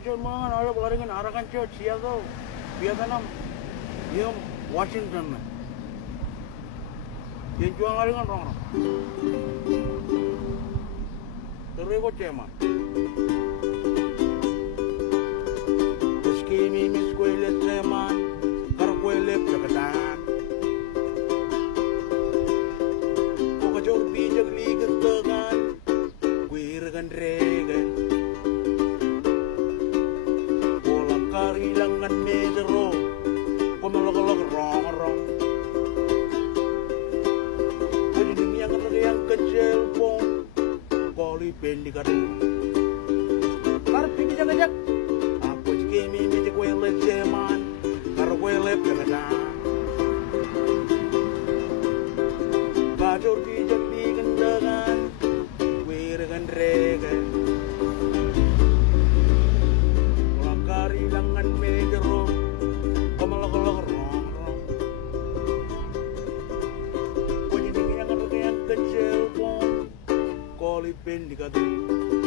Aja mga nalo pagaringan arakan church siya daw. Biasa nam yung Washington na. Yung juang aringan rong. Terus ko cema. Meski mimis kuele cema, kar kuele pagatan. Ko kajor bijak ligat tegan, kuirgan regan. Kailangan medero kumalagalag rong pwede din yang nagayang ka-cellphone kolipen di karin karping jagajag ako jikimi medyo kwele jeman karo kwele peradan kajor di jagli gandagan kwiragan regan kailangan medero kumalagalag rong pwede din yang nagayang ka-cellphone kolipen di karin